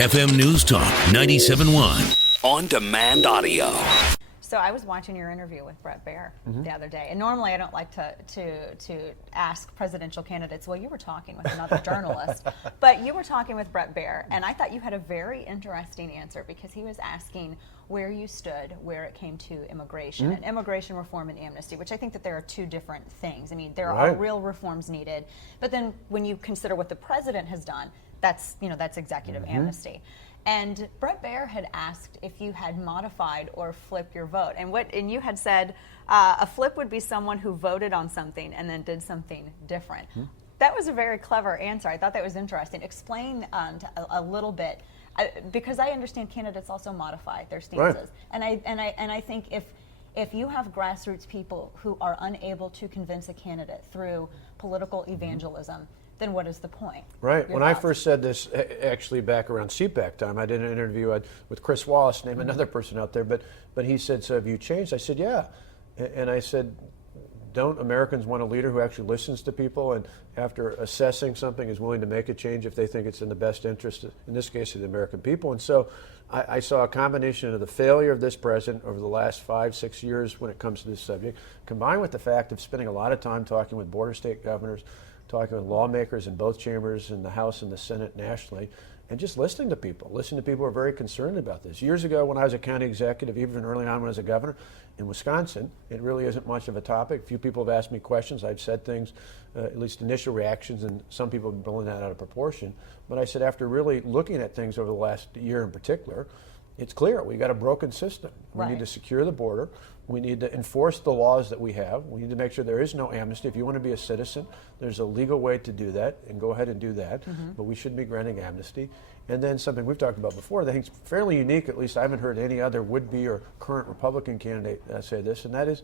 FM News Talk 97.1. On demand audio. So I was watching your interview with Bret Baier the other day, and normally I don't like to ask presidential candidates, well, you were talking with another journalist, but you were talking with Bret Baier, and I thought you had a very interesting answer because he was asking where you stood where it came to immigration and immigration reform and amnesty, which I think that there are two different things. I mean, there are real reforms needed, but then when you consider what the president has done, that's executive amnesty. And Bret Baier had asked if you had modified or flipped your vote, and you had said a flip would be someone who voted on something and then did something different. That was a very clever answer. I thought that was interesting. Explain a little bit, because I understand candidates also modify their stances, and I think if you have grassroots people who are unable to convince a candidate through political evangelism, then what is the point? Right. When I first said this, actually back around CPAC time, I did an interview with Chris Wallace, name another person out there, but he said, so have you changed? I said, yeah. And I said, don't Americans want a leader who actually listens to people and after assessing something is willing to make a change if they think it's in the best interest, in this case, of the American people? And so I saw a combination of the failure of this president over the last 5-6 years when it comes to this subject, combined with the fact of spending a lot of time talking with border state governors, talking with lawmakers in both chambers, in the House and the Senate nationally, and just listening to people who are very concerned about this. Years ago when I was a county executive, even early on when I was a governor in Wisconsin, it really isn't much of a topic. A few people have asked me questions. I've said things, at least initial reactions, and some people have blown that out of proportion. But I said after really looking at things over the last year in particular, it's clear we got a broken system. We need to secure the border. We need to enforce the laws that we have. We need to make sure there is no amnesty. If you want to be a citizen, there's a legal way to do that, and go ahead and do that. But we shouldn't be granting amnesty. And then something we've talked about before that I think is fairly unique, at least I haven't heard any other would-be or current Republican candidate say this, and that is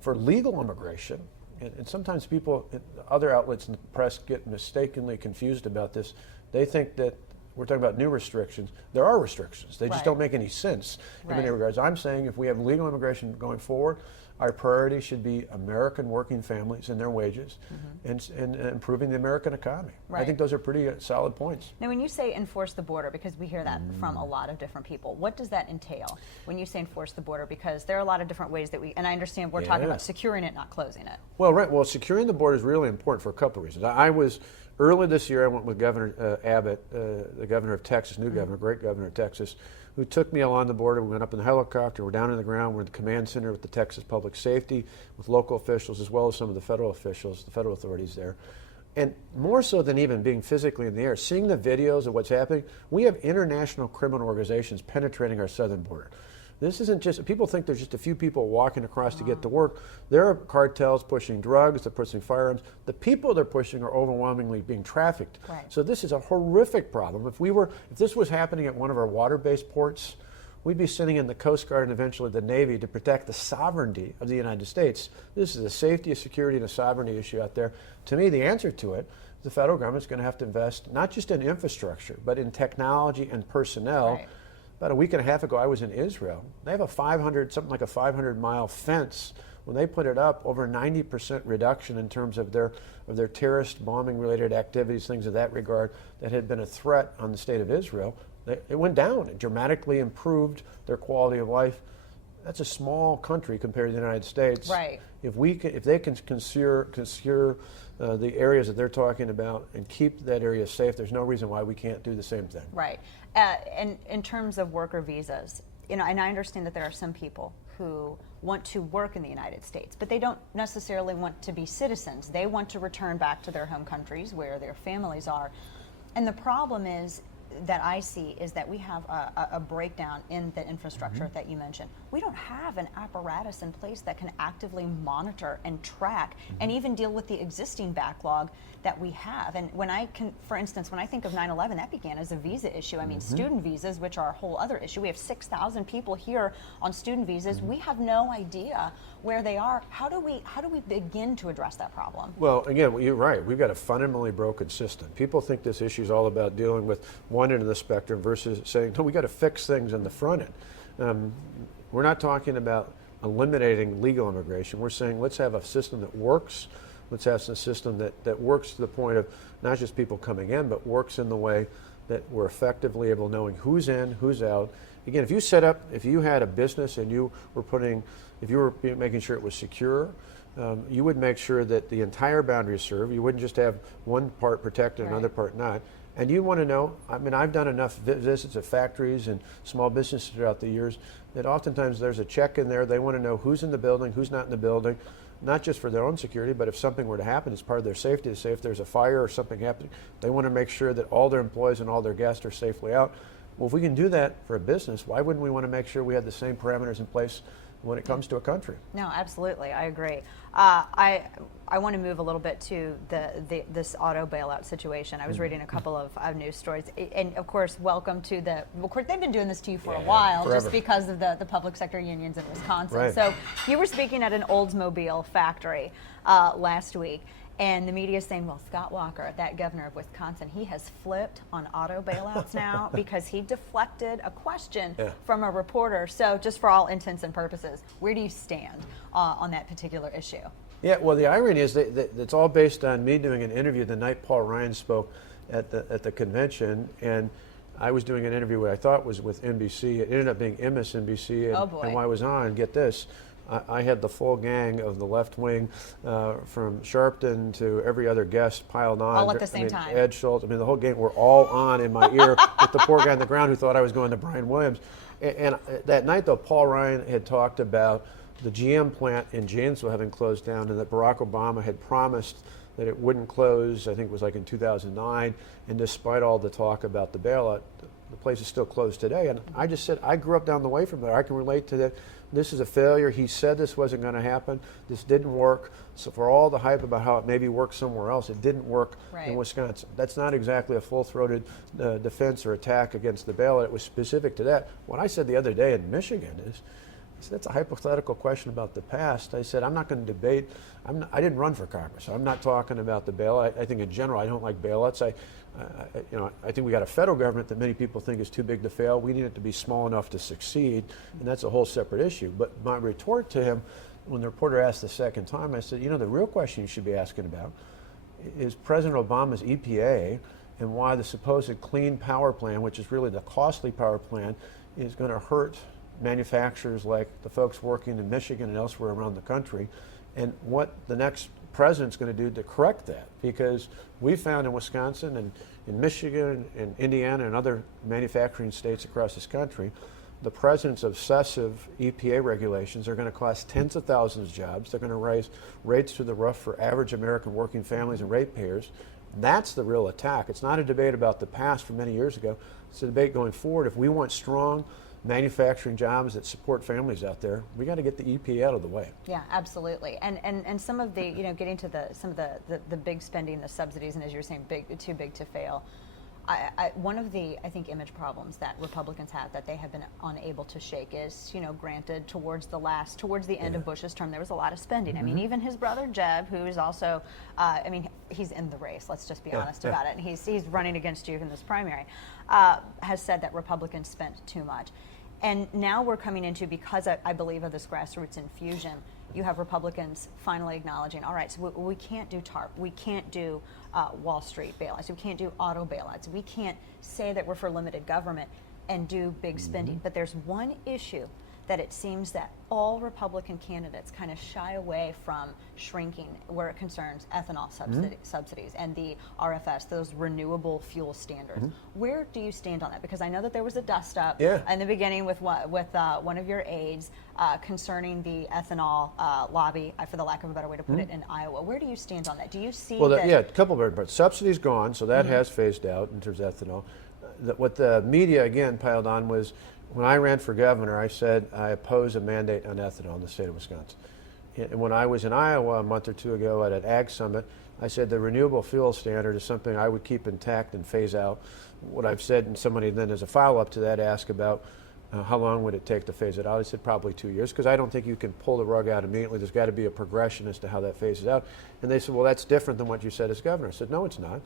for legal immigration. And sometimes people, other outlets in the press get mistakenly confused about this. They think that we're talking about new restrictions. There are restrictions. They just don't make any sense in many regards. I'm saying if we have legal immigration going forward, our priority should be American working families and their wages and improving the American economy. I think those are pretty solid points. Now, when you say enforce the border, because we hear that from a lot of different people, what does that entail when you say enforce the border? Because there are a lot of different ways that and I understand we're talking about securing it, not closing it. Well, securing the border is really important for a couple of reasons. Early this year, I went with Governor Abbott, the governor of Texas, new governor, great governor of Texas, who took me along the border. We went up in the helicopter, we're down in the ground, we're in the command center with the Texas Public Safety, with local officials, as well as some of the federal officials, the federal authorities there. And more so than even being physically in the air, seeing the videos of what's happening, we have international criminal organizations penetrating our southern border. This isn't just, people think there's just a few people walking across to get to work. There are cartels pushing drugs, they're pushing firearms. The people they're pushing are overwhelmingly being trafficked. So this is a horrific problem. If this was happening at one of our water-based ports, we'd be sending in the Coast Guard and eventually the Navy to protect the sovereignty of the United States. This is a safety, a security, and a sovereignty issue out there. To me, the answer to it, the federal government's going to have to invest not just in infrastructure, but in technology and personnel. About a week and a half ago, I was in Israel. They have something like a 500-mile fence. When they put it up, over 90% reduction in terms of their terrorist bombing-related activities, things of that regard, that had been a threat on the state of Israel. It went down. It dramatically improved their quality of life. That's a small country compared to the United States. If they can secure the areas that they're talking about and keep that area safe, there's no reason why we can't do the same thing. And in terms of worker visas, and I understand that there are some people who want to work in the United States, but they don't necessarily want to be citizens. They want to return back to their home countries where their families are. And the problem is that I see is that we have a breakdown in the infrastructure that you mentioned. We don't have an apparatus in place that can actively monitor and track and even deal with the existing backlog that we have. And for instance, when I think of 9/11, that began as a visa issue. I mean, student visas, which are a whole other issue. We have 6,000 people here on student visas. We have no idea where they are. How do we begin to address that problem? Well, again, you're right. We've got a fundamentally broken system. People think this issue is all about dealing with one end of the spectrum versus saying, no, we got to fix things in the front end. We're not talking about eliminating legal immigration. We're saying let's have a system that works. Let's have a system that works to the point of not just people coming in, but works in the way that we're effectively able knowing who's in, who's out. Again, if you had a business and you were making sure it was secure, you would make sure that the entire boundary is served. You wouldn't just have one part protected and another part not. And you want to know, I mean, I've done enough visits at factories and small businesses throughout the years that oftentimes there's a check in there. They want to know who's in the building, who's not in the building, not just for their own security, but if something were to happen, it's part of their safety to say if there's a fire or something happening, they want to make sure that all their employees and all their guests are safely out. Well, if we can do that for a business, why wouldn't we want to make sure we have the same parameters in place when it comes to a country? No, absolutely, I agree. I want to move a little bit to this auto bailout situation. I was reading a couple of news stories, and of course, welcome to of course, they've been doing this to you for a while, forever. Just because of the public sector unions in Wisconsin. Right. So you were speaking at an Oldsmobile factory last week. And the media is saying, well, Scott Walker, that governor of Wisconsin, he has flipped on auto bailouts now because he deflected a question from a reporter. So just for all intents and purposes, where do you stand on that particular issue? Yeah, well, the irony is that it's all based on me doing an interview the night Paul Ryan spoke at the convention, and I was doing an interview what I thought was with NBC. It ended up being MSNBC, and, and when I was on, get this, I had the full gang of the left wing, from Sharpton to every other guest piled on. All at the same time. Ed Schultz, the whole gang were all on in my ear with the poor guy on the ground who thought I was going to Brian Williams. And that night, though, Paul Ryan had talked about the GM plant in Janesville having closed down, and that Barack Obama had promised that it wouldn't close, I think it was like in 2009, and despite all the talk about the bailout, the place is still closed today. And I just said, I grew up down the way from there. I can relate to that. This is a failure. He said this wasn't going to happen. This didn't work. So for all the hype about how it maybe worked somewhere else, it didn't work in Wisconsin. That's not exactly a full-throated defense or attack against the bailout. It was specific to that. What I said the other day in Michigan is, that's a hypothetical question about the past. I said, I'm not going to debate. I didn't run for Congress. I'm not talking about the bailout. I think in general, I don't like bailouts. I think we got a federal government that many people think is too big to fail. We need it to be small enough to succeed, and that's a whole separate issue. But my retort to him, when the reporter asked the second time, I said, the real question you should be asking about is President Obama's EPA and why the supposed clean power plan, which is really the costly power plan, is going to hurt manufacturers like the folks working in Michigan and elsewhere around the country, and what the next president's going to do to correct that. Because we found in Wisconsin and in Michigan and Indiana and other manufacturing states across this country, the president's obsessive EPA regulations are going to cost tens of thousands of jobs. They're going to raise rates through the roof for average American working families and ratepayers. That's the real attack. It's not a debate about the past from many years ago. It's a debate going forward. If we want strong manufacturing jobs that support families out there, we got to get the EPA out of the way. Yeah, absolutely. And some of the, getting to some of the big spending, the subsidies, and as you were saying, too big to fail. One of the, I think, image problems that Republicans have that they have been unable to shake is, granted, towards the end of Bush's term, there was a lot of spending. I mean, even his brother Jeb, who is also, he's in the race. Let's just be honest about it. And he's running against you in this primary. Has said that Republicans spent too much. And now we're coming into, because I believe of this grassroots infusion, you have Republicans finally acknowledging, all right, so we can't do TARP, we can't do Wall Street bailouts, we can't do auto bailouts, we can't say that we're for limited government and do big spending. But there's one issue that it seems that all Republican candidates kind of shy away from shrinking where it concerns ethanol subsidies and the RFS, those renewable fuel standards. Where do you stand on that? Because I know that there was a dust-up in the beginning with one of your aides concerning the ethanol lobby, for the lack of a better way to put it, in Iowa. Where do you stand on that? Do you see that? Yeah, a couple of parts. Subsidies gone, so that has phased out in terms of ethanol. What the media, again, piled on was, when I ran for governor, I said I oppose a mandate on ethanol in the state of Wisconsin. And when I was in Iowa a month or two ago at an ag summit, I said the renewable fuel standard is something I would keep intact and phase out. What I've said, and somebody then as a follow-up to that asked about how long would it take to phase it out, I said probably 2 years, because I don't think you can pull the rug out immediately. There's got to be a progression as to how that phases out. And they said, well, that's different than what you said as governor. I said, no, it's not.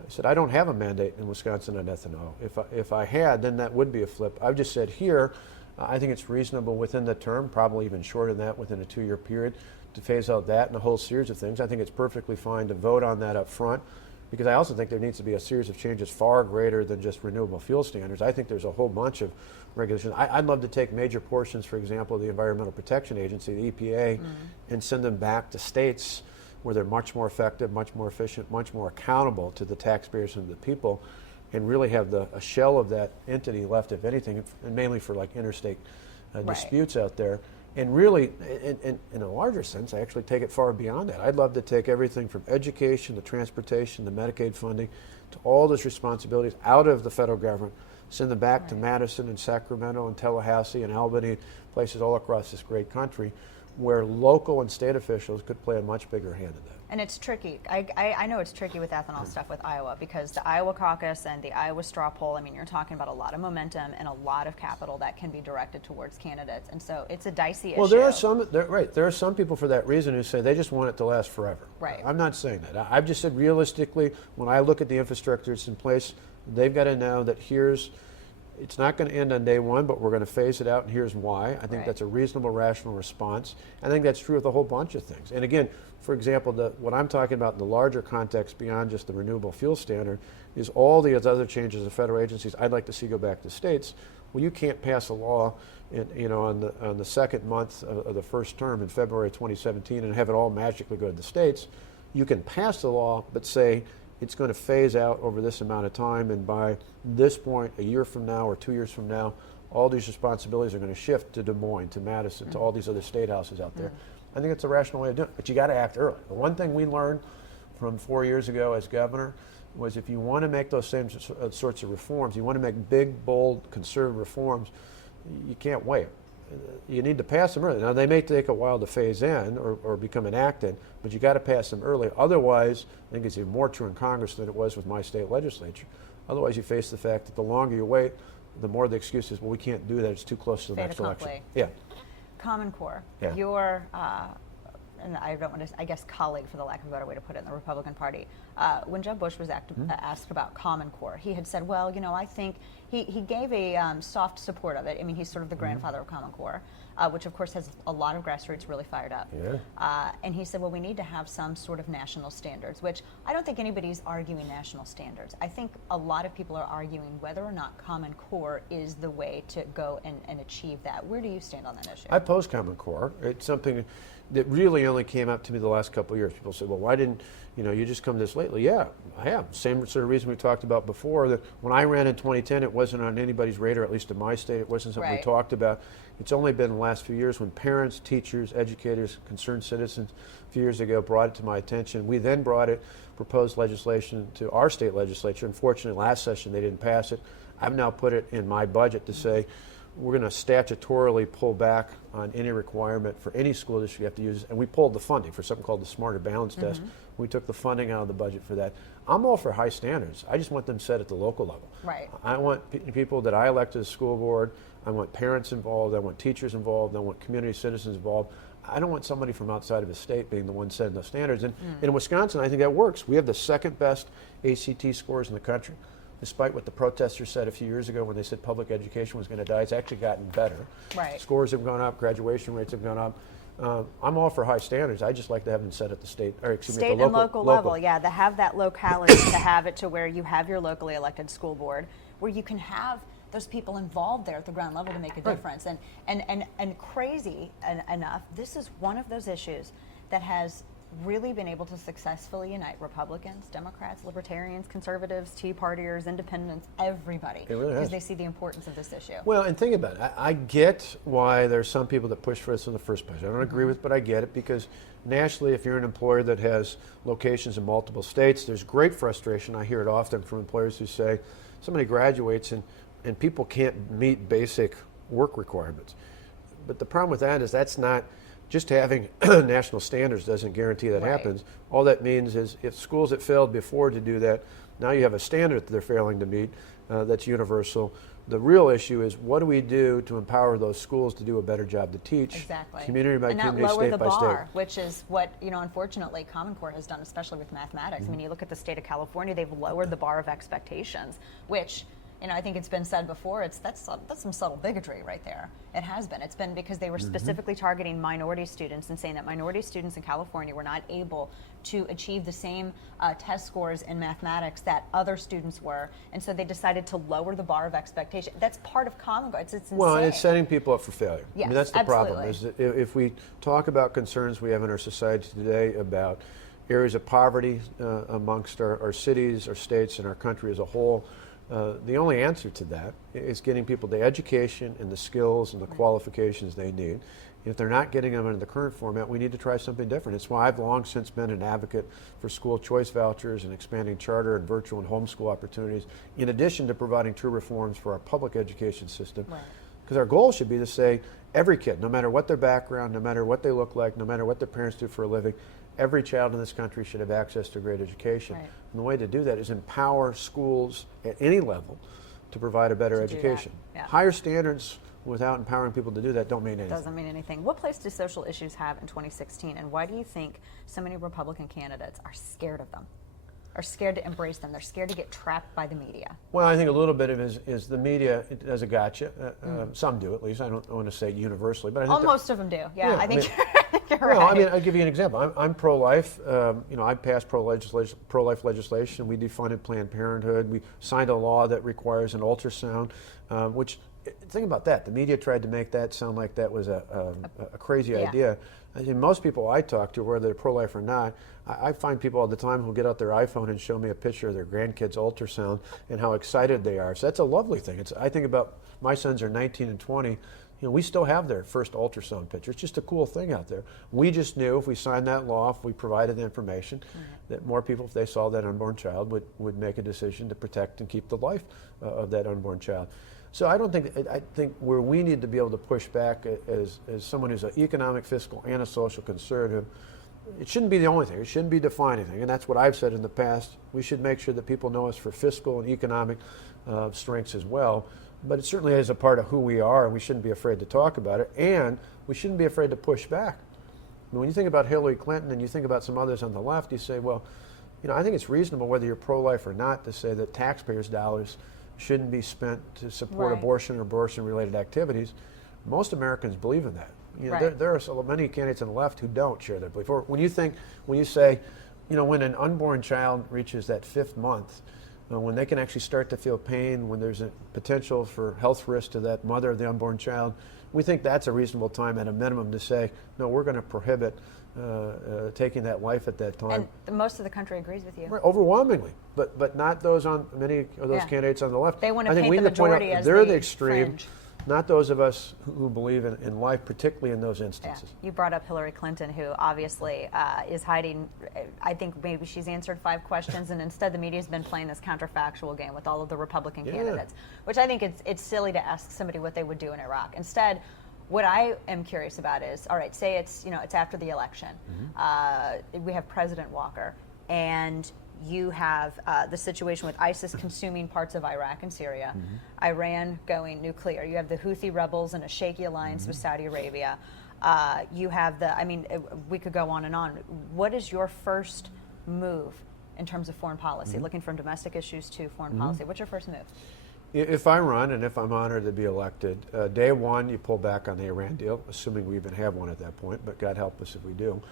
I said, I don't have a mandate in Wisconsin on ethanol. If I had, then that would be a flip. I've just said here, I think it's reasonable within the term, probably even shorter than that, within a 2-year period, to phase out that and a whole series of things. I think it's perfectly fine to vote on that up front, because I also think there needs to be a series of changes far greater than just renewable fuel standards. I think there's a whole bunch of regulations. I'd love to take major portions, for example, of the Environmental Protection Agency, the EPA, and send them back to states where they're much more effective, much more efficient, much more accountable to the taxpayers and the people, and really have a shell of that entity left, if anything, and mainly for like interstate disputes out there. And really, in a larger sense, I actually take it far beyond that. I'd love to take everything from education to transportation to Medicaid funding to all those responsibilities out of the federal government, send them back to Madison and Sacramento and Tallahassee and Albany, places all across this great country, where local and state officials could play a much bigger hand in that. And it's tricky. I know it's tricky with ethanol stuff with Iowa, because the Iowa caucus and the Iowa straw poll, I mean, you're talking about a lot of momentum and a lot of capital that can be directed towards candidates. And so it's a dicey issue. Well, there are some people for that reason who say they just want it to last forever. Right. I'm not saying that. I've just said realistically, when I look at the infrastructure that's in place, they've got to know that it's not going to end on day one, but we're going to phase it out, and here's why. I think that's a reasonable, rational response. I think that's true with a whole bunch of things. And again, for example, what I'm talking about in the larger context beyond just the renewable fuel standard is all the other changes of federal agencies I'd like to see go back to states. Well, you can't pass a law on the second month of the first term in February 2017 and have it all magically go to the states. You can pass the law, but say, it's going to phase out over this amount of time, and by this point, a year from now or 2 years from now, all these responsibilities are going to shift to Des Moines, to Madison, to all these other state houses out there. I think it's a rational way of doing it, but you got to act early. The one thing we learned from 4 years ago as governor was if you want to make those same sorts of reforms, you want to make big, bold, conservative reforms, you can't wait. You need to pass them early. Now, they may take a while to phase in or become enacted, but you got to pass them early. Otherwise, I think it's even more true in Congress than it was with my state legislature. Otherwise, you face the fact that the longer you wait, the more the excuse is, well, we can't do that. It's too close to the next election. Yeah. Common Core. Yeah. Your, and I don't want to, I guess, colleague, for the lack of a better way to put it, in the Republican Party, when Jeb Bush was asked about Common Core, he had said, well, I think he gave a soft support of it. I mean, he's sort of the grandfather of Common Core, which of course has a lot of grassroots really fired up. Yeah. And he said, well, we need to have some sort of national standards, which I don't think anybody's arguing national standards. I think a lot of people are arguing whether or not Common Core is the way to go and achieve that. Where do you stand on that issue? I oppose Common Core. It's something that really only came up to me the last couple of years. People say, well, why didn't you just come this lately? Yeah, I have. Same sort of reason we talked about before, that when I ran in 2010, it wasn't on anybody's radar, at least in my state. It wasn't something we talked about. It's only been the last few years when parents, teachers, educators, concerned citizens a few years ago brought it to my attention. We then proposed legislation to our state legislature. Unfortunately, last session they didn't pass it. I've now put it in my budget to say, we're going to statutorily pull back on any requirement for any school district you have to use, and we pulled the funding for something called the Smarter Balance Test. We took the funding out of the budget for that. I'm all for high standards. I just want them set at the local level. Right. I want people that I elect to the school board. I want parents involved. I want teachers involved. I want community citizens involved. I don't want somebody from outside of the state being the one setting those standards. And in Wisconsin, I think that works. We have the second best ACT scores in the country. Despite what the protesters said a few years ago when they said public education was going to die, it's actually gotten better. Right. Scores have gone up, graduation rates have gone up. I'm all for high standards. I just like to have them set at the state, or excuse me, State at the and local level, yeah, to have that locality, to have it to where you have your locally elected school board, where you can have those people involved there at the ground level to make a difference. And crazy enough, this is one of those issues that has really been able to successfully unite Republicans, Democrats, Libertarians, Conservatives, Tea Partiers, Independents, everybody, because they see the importance of this issue. Well, and think about it. I get why there's some people that push for this in the first place. I don't agree with, but I get it, because nationally, if you're an employer that has locations in multiple states, there's great frustration. I hear it often from employers who say somebody graduates and people can't meet basic work requirements. But the problem with that is that's not just having national standards doesn't guarantee that happens. All that means is if schools that failed before to do that, now you have a standard that they're failing to meet that's universal. The real issue is, what do we do to empower those schools to do a better job to teach? Exactly. Community by community, and not lower state the by bar, state. which is what, unfortunately, Common Core has done, especially with mathematics. I mean, you look at the state of California, they've lowered the bar of expectations, which I think it's been said before, that's some subtle bigotry right there. It has been. It's been because they were specifically targeting minority students and saying that minority students in California were not able to achieve the same test scores in mathematics that other students were, and so they decided to lower the bar of expectation. That's part of Common Core. It's insane. Well, and it's setting people up for failure. Yes, I mean, that's the absolutely. problem. Is that if we talk about concerns we have in our society today about areas of poverty amongst our cities, our states, and our country as a whole, the only answer to that is getting people the education and the skills and the qualifications they need. If they're not getting them in the current format, we need to try something different. It's why I've long since been an advocate for school choice vouchers and expanding charter and virtual and homeschool opportunities, in addition to providing true reforms for our public education system. Because our goal should be to say every kid, no matter what their background, no matter what they look like, no matter what their parents do for a living, every child in this country should have access to a great education. Right. And the way to do that is empower schools at any level to provide a better education. Yeah. Higher standards without empowering people to do that don't mean anything. Doesn't mean anything. What place do social issues have in 2016, and why do you think so many Republican candidates are scared of them? Are scared to embrace them? They're scared to get trapped by the media. Well, I think a little bit of it is the media does a gotcha. Some do, at least. I don't want to say universally, but I think Most of them do. Yeah, I think you're well, right. I mean, I'll give you an example. I'm pro-life. I passed pro-life legislation. We defunded Planned Parenthood. We signed a law that requires an ultrasound, which, think about that. The media tried to make that sound like that was a crazy idea. I think most people I talk to, whether they're pro-life or not, I find people all the time who get out their iPhone and show me a picture of their grandkids' ultrasound and how excited they are. So that's a lovely thing. I think about my sons are 19 and 20. We still have their first ultrasound picture. It's just a cool thing out there. We just knew if we signed that law, if we provided the information, that more people, if they saw that unborn child, would make a decision to protect and keep the life of that unborn child. So I think where we need to be able to push back as someone who's an economic, fiscal, and a social conservative, it shouldn't be the only thing. It shouldn't be defining thing. And that's what I've said in the past. We should make sure that people know us for fiscal and economic strengths as well. But it certainly is a part of who we are, and we shouldn't be afraid to talk about it. And we shouldn't be afraid to push back. I mean, when you think about Hillary Clinton and you think about some others on the left, you say, well, I think it's reasonable, whether you're pro-life or not, to say that taxpayers' dollars shouldn't be spent to support abortion or abortion-related activities. Most Americans believe in that. There are so many candidates on the left who don't share that belief. Or when you say, when an unborn child reaches that 5th month, when they can actually start to feel pain, when there's a potential for health risk to that mother of the unborn child, we think that's a reasonable time at a minimum to say, no, we're going to prohibit taking that life at that time. And most of the country agrees with you. Right, overwhelmingly, but not those on many of those candidates on the left. They want to I think paint we the need to point majority out as they're the the extreme, fringe. not those of us who believe in life, particularly in those instances. You brought up Hillary Clinton, who obviously is hiding. I think maybe she's answered 5 questions, and instead the media's been playing this counterfactual game with all of the Republican candidates, which I think it's silly to ask somebody what they would do in Iraq. Instead, what I am curious about is, all right, say it's after the election, we have President Walker, and you have the situation with ISIS consuming parts of Iraq and Syria, Iran going nuclear. You have the Houthi rebels and a shaky alliance with Saudi Arabia. You have we could go on and on. What is your first move in terms of foreign policy, looking from domestic issues to foreign policy? What's your first move? If I run and if I'm honored to be elected, day one, you pull back on the Iran deal, assuming we even have one at that point, but God help us if we do.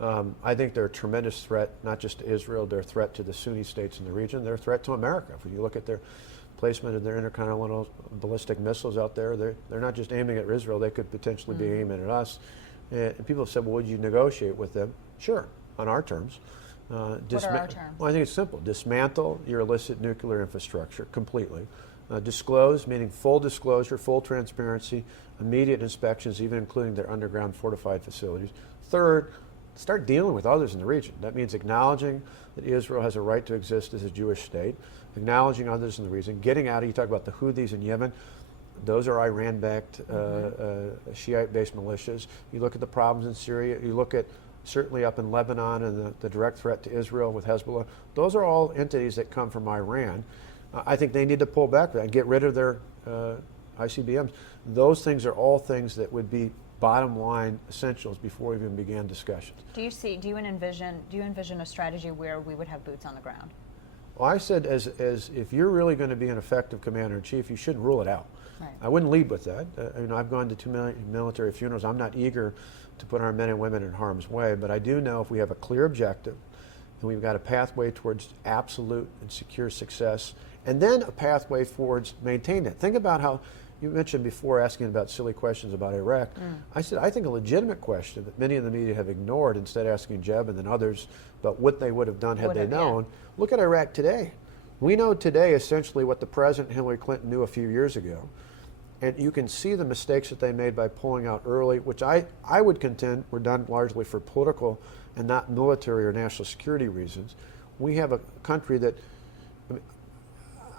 I think they're a tremendous threat, not just to Israel, they're a threat to the Sunni states in the region, they're a threat to America. If you look at their placement of their intercontinental ballistic missiles out there, they're not just aiming at Israel, they could potentially be aiming at us. And people have said, well, would you negotiate with them? Sure, on our terms. What are our terms? Well, I think it's simple. Dismantle your illicit nuclear infrastructure completely. Disclose, meaning full disclosure, full transparency, immediate inspections, even including their underground fortified facilities. Third, start dealing with others in the region. That means acknowledging that Israel has a right to exist as a Jewish state, acknowledging others in the region, getting out of, you talk about the Houthis in Yemen, those are Iran-backed Shiite-based militias. You look at the problems in Syria, you look at certainly up in Lebanon and the direct threat to Israel with Hezbollah. Those are all entities that come from Iran. I think they need to pull back and get rid of their ICBMs. Those things are all things that would be bottom line essentials before we even began discussions. Do you envision a strategy where we would have boots on the ground? Well, I said, as if you're really going to be an effective commander-in-chief, you shouldn't rule it out. Right. I wouldn't lead with that. I've gone to 2 military funerals. I'm not eager to put our men and women in harm's way, but I do know if we have a clear objective and we've got a pathway towards absolute and secure success, and then a pathway towards maintaining it. Think about how you mentioned before, asking about silly questions about Iraq. I said, I think a legitimate question that many in the media have ignored, instead asking Jeb and then others about what they would have done had they known. Look at Iraq today. We know today essentially what the President Hillary Clinton knew a few years ago. And you can see the mistakes that they made by pulling out early, which I would contend were done largely for political and not military or national security reasons. We have a country that,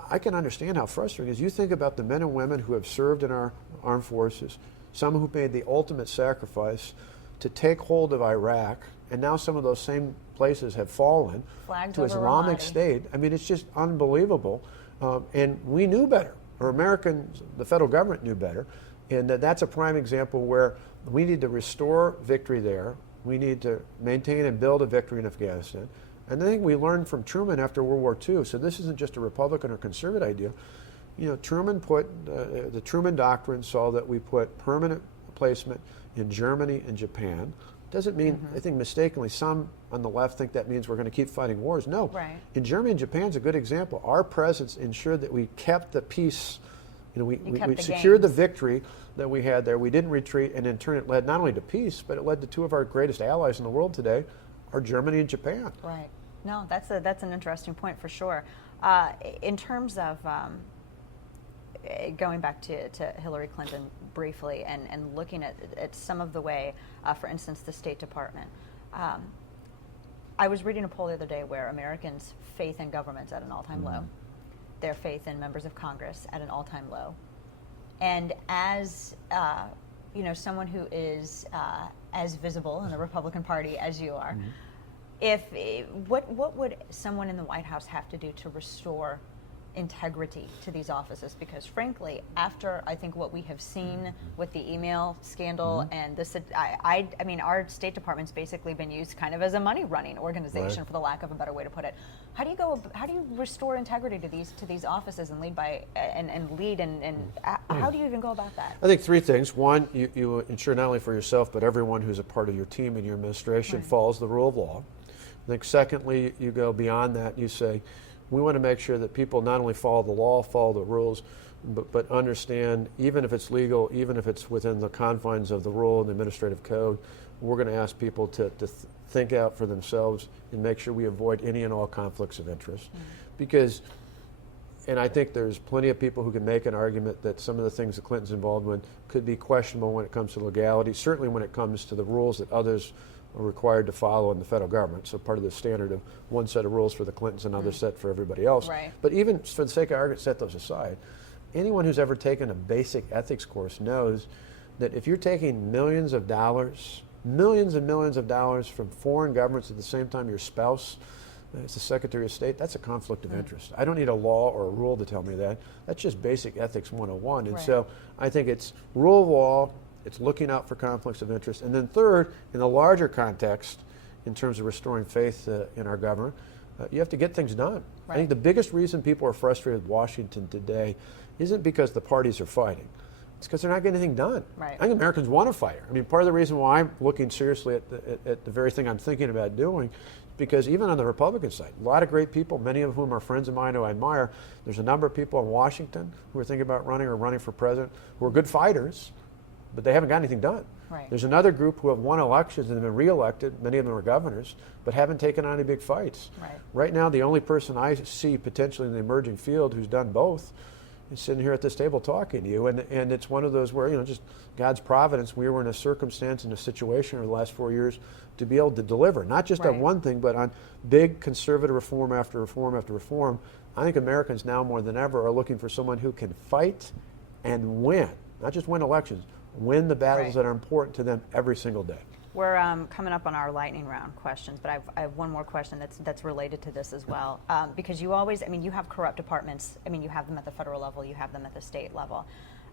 I can understand how frustrating it is. You think about the men and women who have served in our armed forces, some who made the ultimate sacrifice to take hold of Iraq, and now some of those same places have fallen to Islamic State. I mean, it's just unbelievable. And we knew better, or Americans, the federal government knew better. And that's a prime example where we need to restore victory there. We need to maintain and build a victory in Afghanistan. And I think we learned from Truman after World War II, so this isn't just a Republican or conservative idea. You know, Truman put, the Truman Doctrine saw that we put permanent placement in Germany and Japan. Doesn't mean, I think mistakenly, some on the left think that means we're going to keep fighting wars. No. Right. In Germany and Japan's a good example. Our presence ensured that we kept the peace. You know, we secured the victory that we had there. We didn't retreat, and in turn it led not only to peace, but it led to two of our greatest allies in the world today, are Germany and Japan. Right. No, that's an interesting point for sure. In terms of going back to Hillary Clinton briefly and looking at some of the way, for instance, the State Department. I was reading a poll the other day where Americans' faith in government's at an all-time low. Their faith in members of Congress at an all-time low. And as you know, someone who is as visible in the Republican Party as you are, what would someone in the White House have to do to restore integrity to these offices? Because frankly, after I think what we have seen with the email scandal and this, I mean, our State Department's basically been used kind of as a money running organization, for the lack of a better way to put it. How do you restore integrity to these offices and lead by and how do you even go about that? I think three things. One, you ensure not only for yourself but everyone who's a part of your team and your administration follows the rule of law. I think secondly, you go beyond that. You say, we want to make sure that people not only follow the law, follow the rules, but understand, even if it's legal, even if it's within the confines of the rule and the administrative code, we're going to ask people to think out for themselves and make sure we avoid any and all conflicts of interest. Because, and I think there's plenty of people who can make an argument that some of the things that Clinton's involved in could be questionable when it comes to legality, certainly when it comes to the rules that others are required to follow in the federal government. So part of the standard of one set of rules for the Clintons, another set for everybody else. Right. But even for the sake of argument, set those aside. Anyone who's ever taken a basic ethics course knows that if you're taking millions and millions of dollars from foreign governments at the same time your spouse is the Secretary of State, that's a conflict of interest. I don't need a law or a rule to tell me that. That's just basic ethics 101. And so I think it's rule of law, it's looking out for conflicts of interest. And then third, in the larger context, in terms of restoring faith in our government, you have to get things done. I think the biggest reason people are frustrated with Washington today isn't because the parties are fighting. It's because they're not getting anything done. I think Americans want to fight. I mean, part of the reason why I'm looking seriously at the very thing I'm thinking about doing, because even on the Republican side, a lot of great people, many of whom are friends of mine who I admire, there's a number of people in Washington who are thinking about running or running for president who are good fighters, but they haven't got anything done. There's another group who have won elections and have been reelected, many of them are governors, but haven't taken on any big fights. Right now, the only person I see potentially in the emerging field who's done both is sitting here at this table talking to you, and it's one of those where, you know, just God's providence, we were in a circumstance, in a situation over the last 4 years to be able to deliver, not just on one thing, but on big conservative reform after reform after reform. I think Americans now more than ever are looking for someone who can fight and win, not just win elections, win the battles that are important to them every single day. We're coming up on our lightning round questions, but I have one more question that's related to this as well. Because you always, I mean, you have corrupt departments. I mean, you have them at the federal level, you have them at the state level.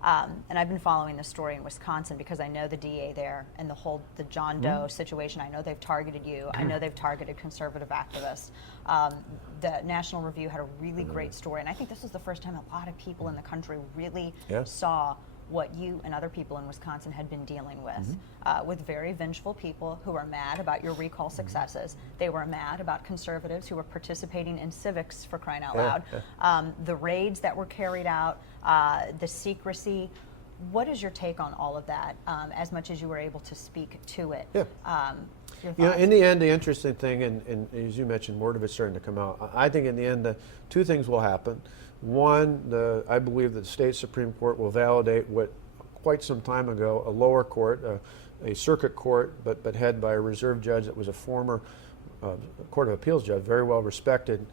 And I've been following this story in Wisconsin because I know the DA there and the John Doe situation. I know they've targeted you. I know they've targeted conservative activists. The National Review had a really great story, and I think this was the first time a lot of people in the country really saw what you and other people in Wisconsin had been dealing with very vengeful people who are mad about your recall successes. They were mad about conservatives who were participating in civics, for crying out loud. The raids that were carried out, the secrecy. What is your take on all of that, as much as you were able to speak to it? In the end, the interesting thing, and as you mentioned, word of it starting to come out, I think in the end, two things will happen. One, I believe that the state Supreme Court will validate what quite some time ago a lower court, a circuit court, but headed by a reserve judge that was a former Court of Appeals judge, very well respected,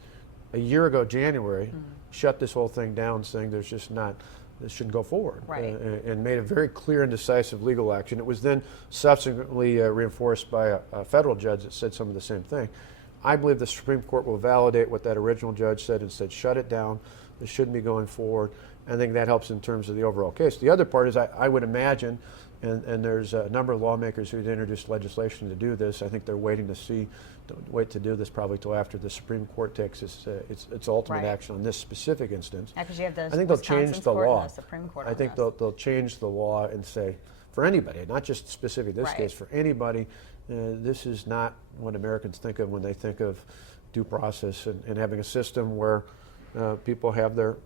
a year ago, January, shut this whole thing down, saying there's just not, this shouldn't go forward, and made a very clear and decisive legal action. It was then subsequently reinforced by a federal judge that said some of the same thing. I believe the Supreme Court will validate what that original judge said and said, shut it down. This shouldn't be going forward. I think that helps in terms of the overall case. The other part is I would imagine, and there's a number of lawmakers who've introduced legislation to do this. I think they're waiting to wait to do this probably till after the Supreme Court takes its ultimate action on this specific instance. Yeah, because you have the I think they'll change the law. And the Supreme Court I think they'll change the law and say, for anybody, not just specific this case, for anybody, this is not what Americans think of when they think of due process and having a system where people have their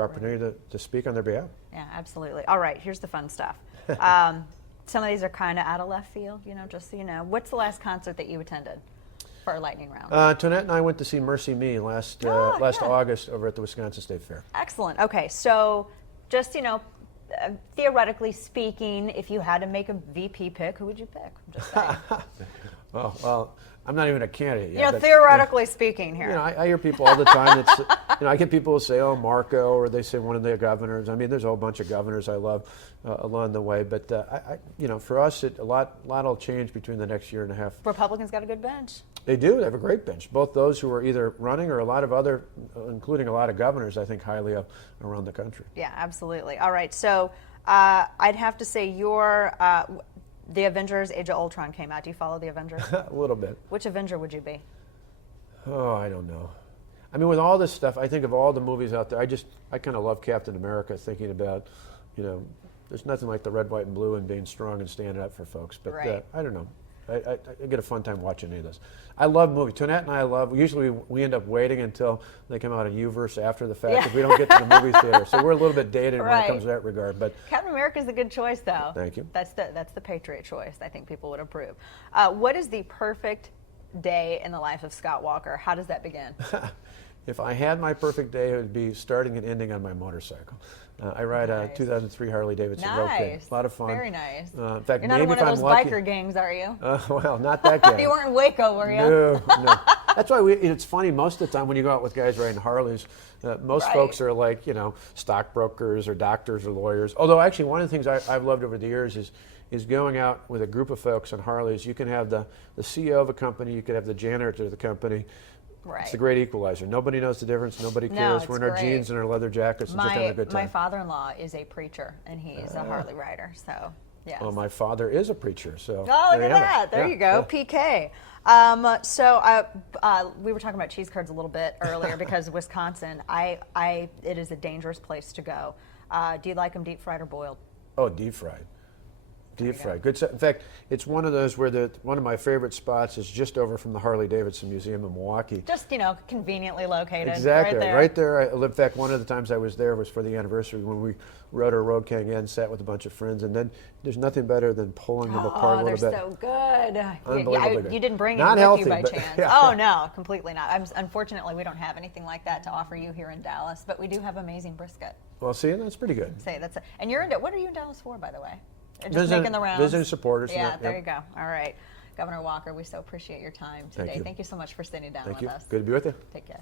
opportunity to speak on their behalf. Yeah, absolutely. All right, here's the fun stuff. Some of these are kind of out of left field, just so you know. What's the last concert that you attended for a lightning round? Tonette and I went to see Mercy Me last August over at the Wisconsin State Fair. Excellent. Okay, so just, theoretically speaking, if you had to make a VP pick, who would you pick? I'm just saying. Well, I'm not even a candidate yet. Theoretically speaking here. I hear people all the time. I get people who say, "Oh, Marco," or they say one of their governors. I mean, there's a whole bunch of governors I love along the way. But for us, a lot will change between the next year and a half. Republicans got a good bench. They do. They have a great bench. Both those who are either running or a lot of other, including a lot of governors, I think highly up around the country. Yeah, absolutely. All right. So I'd have to say the Avengers: Age of Ultron came out. Do you follow the Avengers? A little bit. Which Avenger would you be? Oh, I don't know. I mean, with all this stuff, I think of all the movies out there. I kind of love Captain America, thinking about, there's nothing like the red, white, and blue and being strong and standing up for folks. But I don't know. I get a fun time watching any of this. I love movies. Tonette and I usually we end up waiting until they come out in U-verse after the fact because we don't get to the movie theater. So we're a little bit dated when it comes to that regard. But Captain America is a good choice, though. Thank you. That's the Patriot choice. I think people would approve. What is the perfect day in the life of Scott Walker? How does that begin? If I had my perfect day, it would be starting and ending on my motorcycle. I ride a 2003 Harley Davidson Road King. A lot of fun. Very nice. In fact, you're not maybe one of those lucky, biker gangs, are you? Well, not that gang. You weren't in Waco, were you? No. That's why it's funny, most of the time when you go out with guys riding Harleys, most folks are like, stockbrokers or doctors or lawyers. Although actually one of the things I've loved over the years is going out with a group of folks on Harleys. You can have the CEO of a company, you could have the janitor of the company. Right. It's the great equalizer. Nobody knows the difference. Nobody cares. We're in our jeans and our leather jackets and just having a good time. My father-in-law is a preacher, and he's a Harley rider. So, yeah. Well, my father is a preacher. So. Oh, look at that! There you go, PK. We were talking about cheese curds a little bit earlier because Wisconsin, it is a dangerous place to go. Do you like them deep fried or boiled? Oh, deep fried. Deep fried. Good. In fact, it's one of those where one of my favorite spots is just over from the Harley Davidson Museum in Milwaukee. Just, conveniently located. Exactly. Right there. In fact, one of the times I was there was for the anniversary when we rode our Road King in, sat with a bunch of friends, and then there's nothing better than pulling them apart a little bit. Oh, they're so good. Unbelievably good. You didn't bring Not it healthy, with you by but, chance. Yeah. Oh, no, completely not. Unfortunately, we don't have anything like that to offer you here in Dallas, but we do have amazing brisket. Well, see, that's pretty good. And what are you in Dallas for, by the way? Just making the rounds. Visiting supporters. Yeah, there you go. All right. Governor Walker, we so appreciate your time today. Thank you so much for sitting down with us. Good to be with you. Take care.